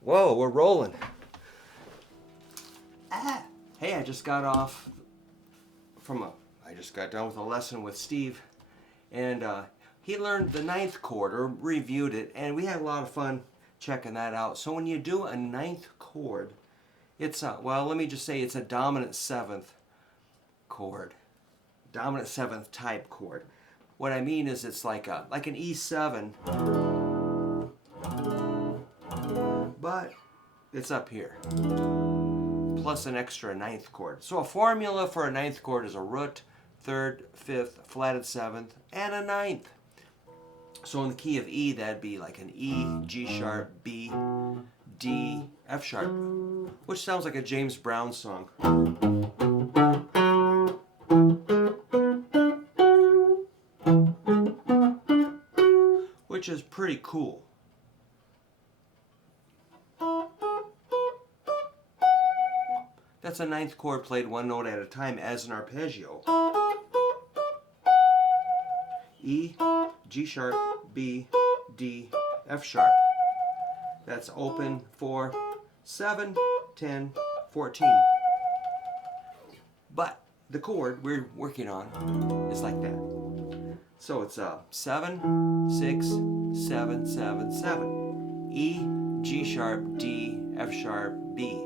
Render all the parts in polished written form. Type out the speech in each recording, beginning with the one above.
Whoa, we're rolling. Hey, I just got off I just got done with a lesson with Steve, and he learned the ninth chord, or reviewed it, and we had a lot of fun checking that out. So when you do a ninth chord, it's well, let me just say it's a dominant seventh chord, dominant seventh type chord. What I mean is it's like an E7, but it's up here, plus an extra ninth chord. So a formula for a ninth chord is a root, third, fifth, flatted seventh, and a ninth. So in the key of E, that'd be like an E, G sharp, B, D, F sharp, which sounds like a James Brown song. Which is pretty cool. That's a ninth chord played one note at a time as an arpeggio. E, G sharp, B, D, F sharp. That's open 4, 7, 10, 14. But the chord we're working on is like that. So it's 7, 6, 7, 7, 7. E, G sharp, D, F sharp, B.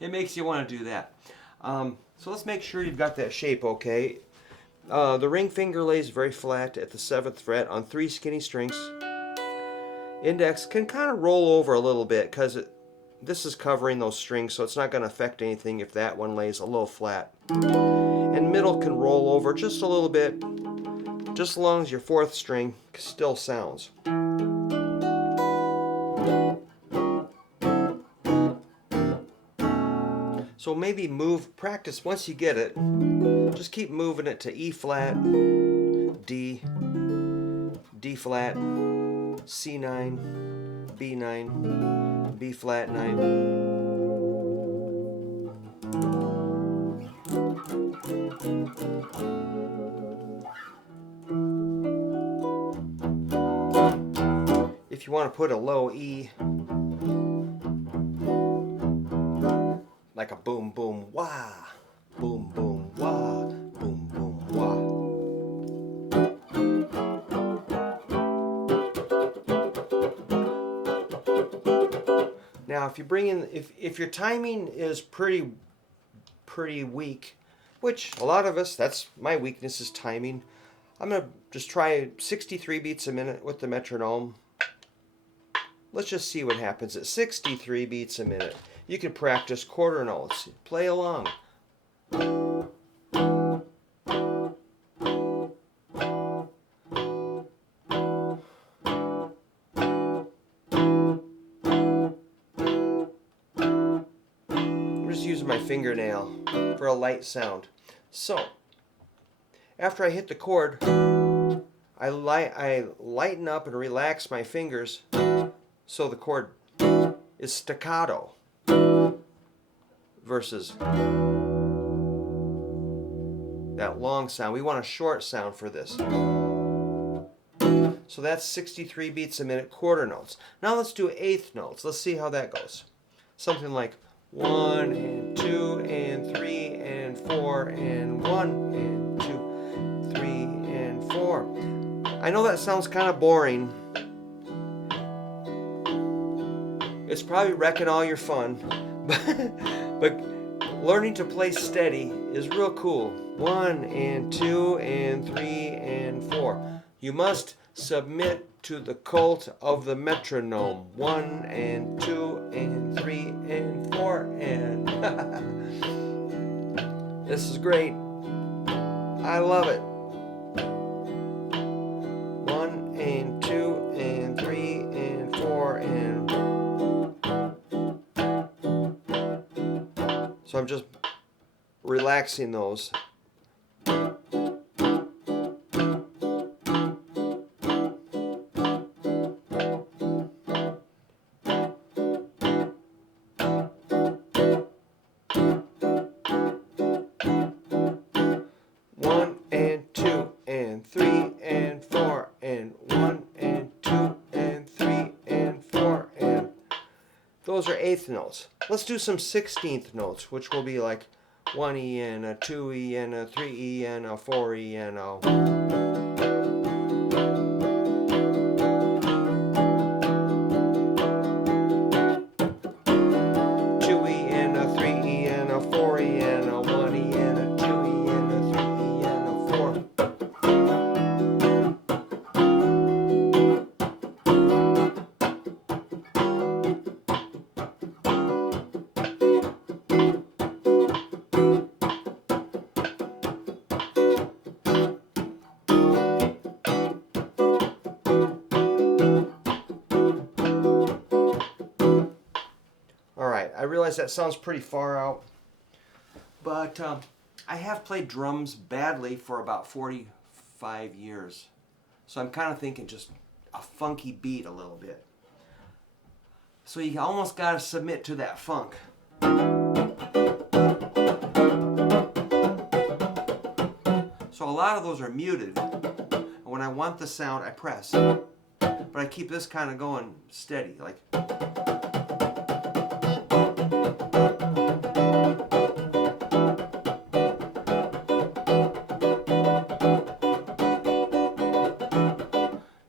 It makes you want to do that. So let's make sure you've got that shape okay. The ring finger lays very flat at the 7th fret on 3 skinny strings. Index can kind of roll over a little bit because this is covering those strings, so it's not going to affect anything if that one lays a little flat. And middle can roll over just a little bit, just as long as your 4th string still sounds. So maybe practice once you get it, just keep moving it to E flat, D, D flat, C9, B9, B flat 9. If you want to put a low E, like a boom boom wah, boom boom wah, boom boom wah. Now if you bring in, if your timing is pretty weak, which a lot of us, that's my weakness, is timing. I'm going to just try 63 beats a minute with the metronome. Let's just see what happens at 63 beats a minute. You can practice quarter notes. Play along. I'm just using my fingernail for a light sound. So, after I hit the chord, I lighten up and relax my fingers so the chord is staccato versus that long sound. We want a short sound for this. So that's 63 beats a minute quarter notes. Now let's do eighth notes. Let's see how that goes. Something like 1 and 2 and 3 and 4 and 1 and 2, 3 and 4. I know that sounds kind of boring. It's probably wrecking all your fun, but learning to play steady is real cool. 1 and 2 and 3 and 4. You must submit to the cult of the metronome. 1 and 2 and 3 and 4 and this is great. I love it. 1 and 2 and 3 and 4 and so I'm just relaxing those. One and two and eighth notes. Let's do some 16th notes, which will be like 1E and a 2E and a 3E and a 4E and a... Alright, I realize that sounds pretty far out, but I have played drums badly for about 45 years. So I'm kind of thinking just a funky beat a little bit. So you almost got to submit to that funk. So a lot of those are muted. And when I want the sound, I press. But I keep this kind of going steady, like...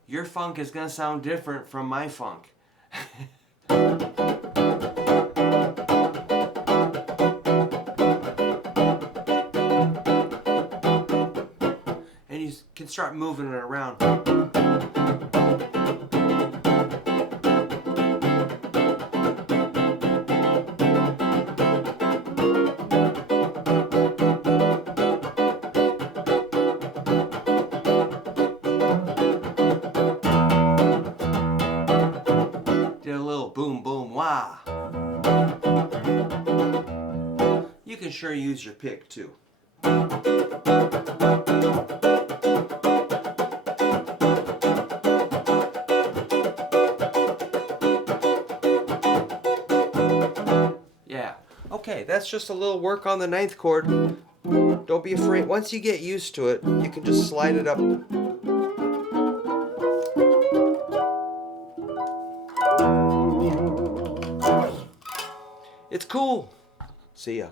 Your funk is going to sound different from my funk. And you can start moving it around. Boom, boom, wah. You can sure use your pick too. Yeah. Okay, that's just a little work on the 9th chord. Don't be afraid. Once you get used to it, you can just slide it up. It's cool. See ya.